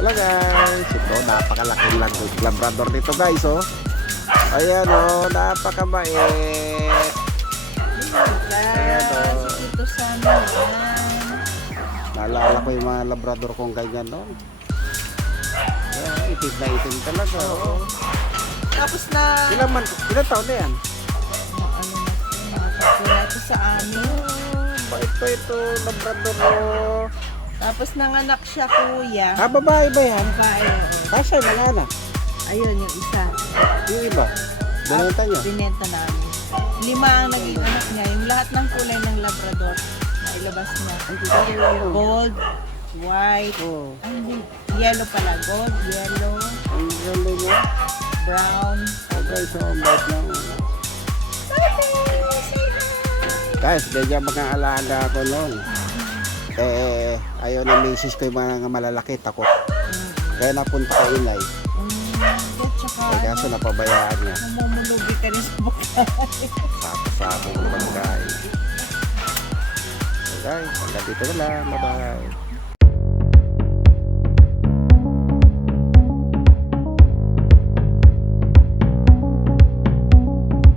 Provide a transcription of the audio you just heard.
Wala guys. Ito, napakalaking lang- labrador dito guys, oh. Ayan, oh, napakabait. Ayan, oh. Ito sana. Naalala ko yung mga labrador kong ganyan, no? Ayan, itim na itim talaga, oh. Tapos na, Ilang, man, ilang taon na yan? ano na, nakakapula ito sa amin. Bait pa ito, labrador, oh. Tapos nanganak siya kuya. Ah, babae ba yan? Babae, oo. Kasya, mga anak. Ayun, yung isa. Yung iba. Binenta nyo. Binenta namin. Lima ang naging anak niya. Yung lahat ng kulay ng Labrador, nailabas niya. Gold, white, Oh, ay, hindi, yellow pala. Gold, yellow, ang ganda niya. brown. Okay, so ang bait na. Guys, ganyan mga alaga ako noon. Eh, ayaw ng misis ko yung mga malalaki, takot. Kaya napunta kay Inay. Mm, Eh, kaso napabayaan niya. namumulubi ka rin sa buhay. Sako-sako ng pagkain. So guys, hanggang dito na lang. Bye-bye.